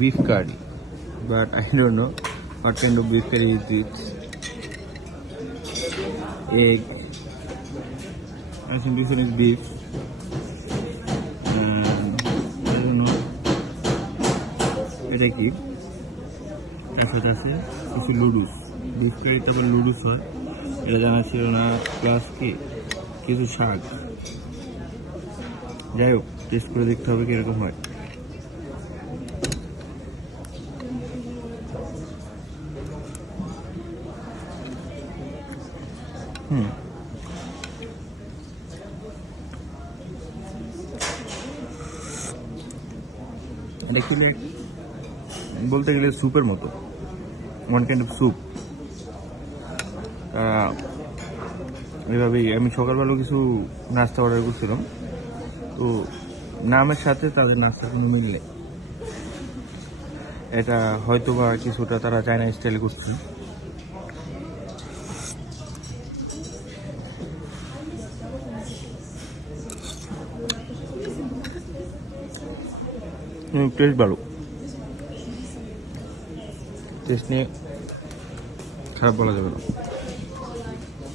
beef curry, but I don't know what kind of beef curry is this. Egg. I think this one is beef. I don't know. এটা কি? তার সাথে আছে কিছু লুডুস। বিফ কারিতে আবার লুডুস হয়, এটা জানা ছিল না। প্লাস কি কিছু শাক। যাই হোক, টেস্ট করে দেখতে হবে কিরকম হয়। এটা কি বলতে গেলে স্যুপের মতো, ওয়ান কাইন্ড অফ স্যুপ। এভাবেই আমি সকালবেলা কিছু নাস্তা অর্ডার করছিলাম, তো নামের সাথে তাদের নাস্তার কোনো মিল নেই। এটা হয়তো বা কিছুটা তারা চায়না স্টাইল করছে। টেস্ট ভালো, টেস্ট নিয়ে খারাপ বলা যাবে না।